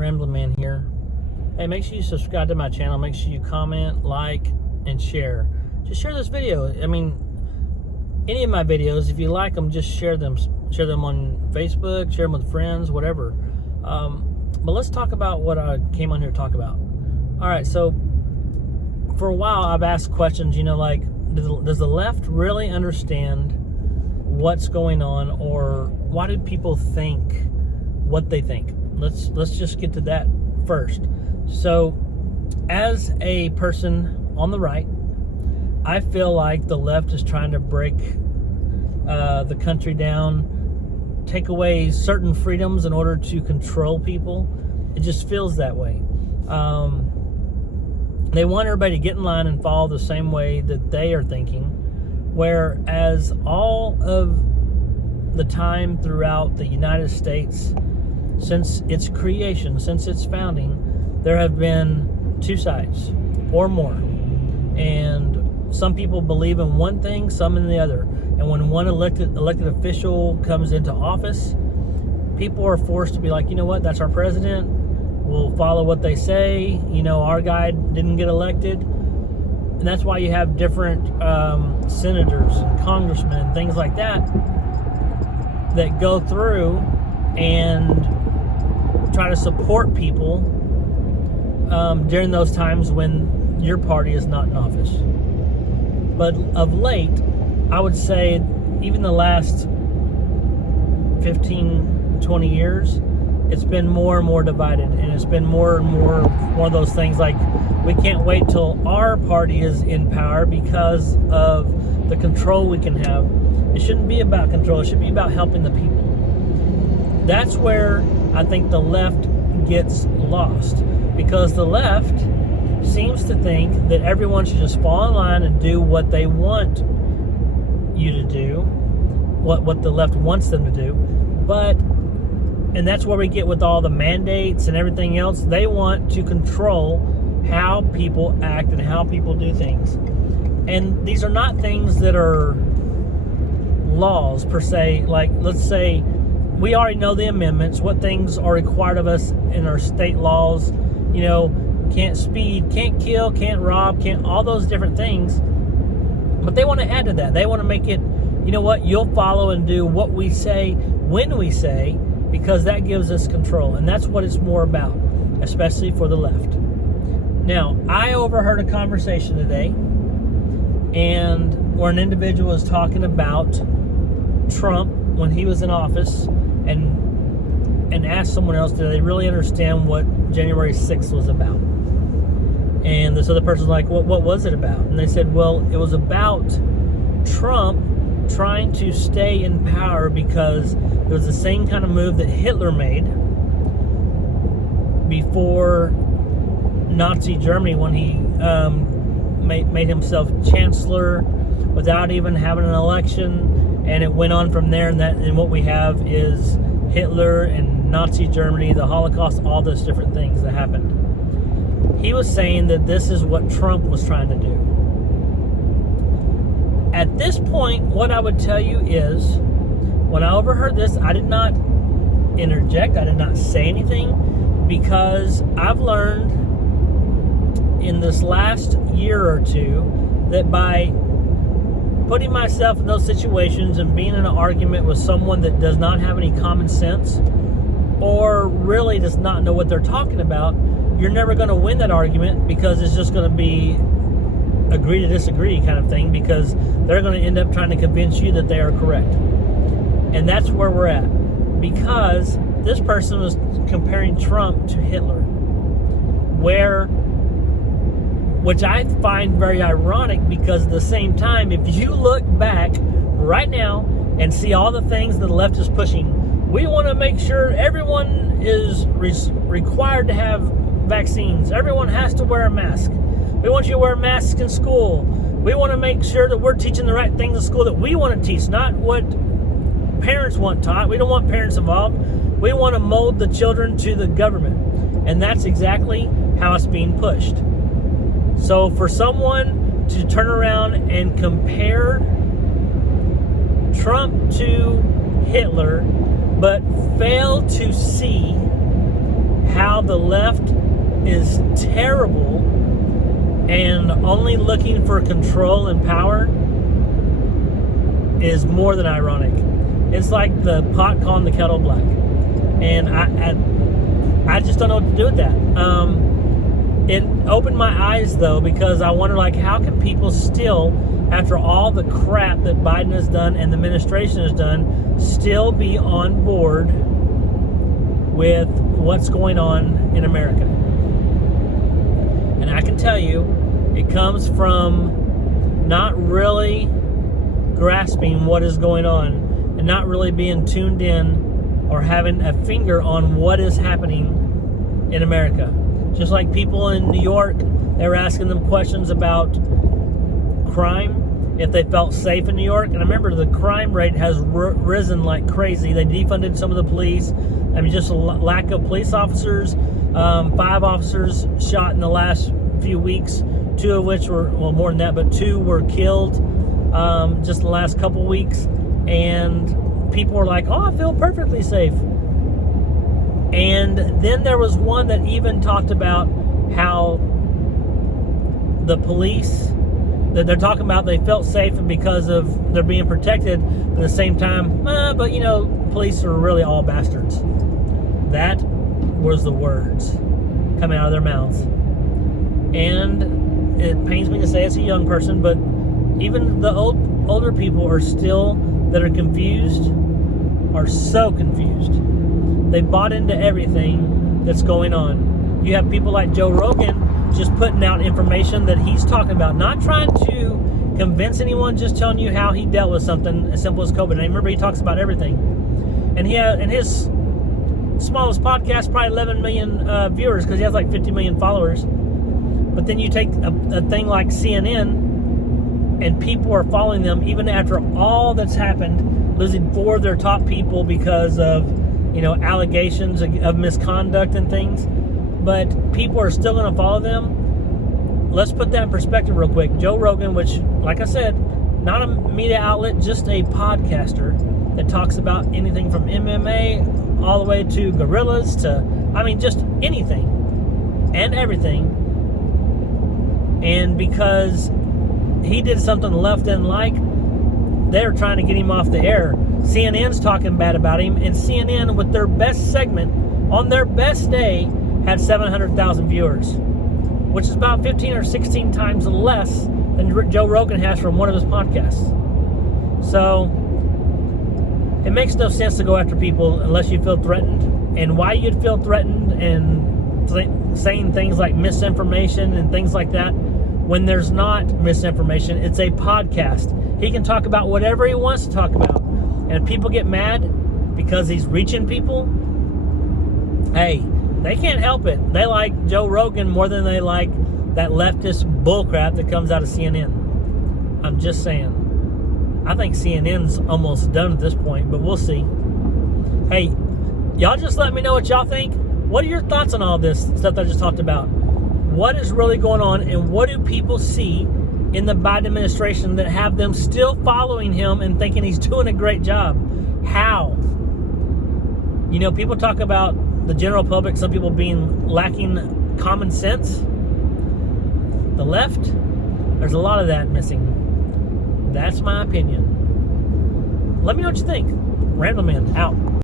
Ramblin Man here. Hey, make sure you subscribe to my channel. Make sure you comment, like, and share. Just share this video. I mean, any of my videos, if you like them, just share them. Share them on Facebook, share them with friends, whatever. But let's talk about what I came on here to talk about. All right, so for a while I've asked questions, you know, like, does the left really understand what's going on, or why do people think what they think? Let's just get to that first. So, as a person on the right, I feel like the left is trying to break the country down, take away certain freedoms in order to control people. It just feels that way. They want everybody to get in line and follow the same way that they are thinking, whereas all of the time throughout the United States, since its creation, since its founding, there have been two sides or more. And some people believe in one thing, some in the other. And when one elected official comes into office, people are forced to be like, you know what, that's our president. We'll follow what they say. You know, our guy didn't get elected. And that's why you have different senators and congressmen and things like that that go through and try to support people during those times when your party is not in office. But of late, I would say even the last 15, 20 years, it's been more and more divided, and it's been more and more one of those things like, we can't wait till our party is in power because of the control we can have. It shouldn't be about control. It should be about helping the people. That's where I think the left gets lost, because the left seems to think that everyone should just fall in line and do what they want you to do, what the left wants them to do. And that's where we get with all the mandates and everything else. They want to control how people act and how people do things. And these are not things that are laws per se. Like, let's say we already know the amendments, what things are required of us in our state laws. You know, can't speed, can't kill, can't rob, can't, all those different things. But they want to add to that. They want to make it, you know what, you'll follow and do what we say when we say, because that gives us control. And that's what it's more about, especially for the left. Now, I overheard a conversation today, and where an individual was talking about Trump when he was in office, and asked someone else, do they really understand what January 6th was about? And this other person's like, what was it about? And they said, well, it was about Trump trying to stay in power because it was the same kind of move that Hitler made before Nazi Germany, when he made himself chancellor without even having an election, and it went on from there. And what we have is Hitler and Nazi Germany, the Holocaust, all those different things that happened. He was saying that this is what Trump was trying to do. At this point, what I would tell you is, when I overheard this, I did not interject. I did not say anything, because I've learned in this last year or two that by putting myself in those situations and being in an argument with someone that does not have any common sense, or really does not know what they're talking about, you're never going to win that argument, because it's just going to be agree to disagree kind of thing, because they're going to end up trying to convince you that they are correct. And that's where we're at, because this person was comparing Trump to Hitler, which I find very ironic, because at the same time, if you look back right now and see all the things that the left is pushing, we want to make sure everyone is required to have vaccines. Everyone has to wear a mask. We want you to wear masks in school. We want to make sure that we're teaching the right things in school that we want to teach, not what parents want taught. We don't want parents involved. We want to mold the children to the government. And that's exactly how it's being pushed. So for someone to turn around and compare Trump to Hitler, but fail to see how how the left is terrible and only looking for control and power is more than ironic. It's like the pot calling the kettle black. And I just don't know what to do with that. It opened my eyes, though, because I wonder, like, how can people still, after all the crap that Biden has done and the administration has done, still be on board with what's going on in America? And I can tell you, it comes from not really grasping what is going on and not really being tuned in or having a finger on what is happening in America. Just like people in New York, they were asking them questions about crime, if they felt safe in New York. And I remember the crime rate has risen like crazy. They defunded some of the police. I mean, just a lack of police officers. 5 officers shot in the last few weeks, 2 of which were, well, more than that, but 2 were killed just in the last couple weeks. And people were like, oh, I feel perfectly safe. And then there was one that even talked about how the police, that they're talking about they felt safe because of they're being protected, but at the same time, but you know, police are really all bastards. That was the words coming out of their mouths. And it pains me to say it's a young person, but even the older people are still, that are confused, are so confused. They bought into everything that's going on. You have people like Joe Rogan just putting out information that he's talking about, not trying to convince anyone, just telling you how he dealt with something as simple as COVID. And remember, he talks about everything. And his smallest podcast, probably 11 million viewers, because he has like 50 million followers. But then you take a thing like CNN, and people are following them even after all that's happened, losing 4 of their top people because of, you know, allegations of misconduct and things. But people are still going to follow them. Let's put that in perspective real quick. Joe Rogan, which, like I said, not a media outlet, just a podcaster that talks about anything from MMA all the way to gorillas to, I mean, just anything and everything. And because he did something the left didn't like, they're trying to get him off the air. CNN's talking bad about him, and CNN, with their best segment on their best day, had 700,000 viewers, which is about 15 or 16 times less than Joe Rogan has from one of his podcasts. So it makes no sense to go after people unless you feel threatened. And why you'd feel threatened and saying things like misinformation and things like that, when there's not misinformation, it's a podcast. He can talk about whatever he wants to talk about. And if people get mad because he's reaching people, hey, they can't help it. They like Joe Rogan more than they like that leftist bullcrap that comes out of CNN. I'm just saying. I think CNN's almost done at this point, but we'll see. Hey, y'all just let me know what y'all think. What are your thoughts on all this stuff that I just talked about? What is really going on, and what do people see in the Biden administration that have them still following him and thinking he's doing a great job? How? You know, people talk about the general public, some people being lacking common sense. The left, there's a lot of that missing. That's my opinion. Let me know what you think. Ramblin out.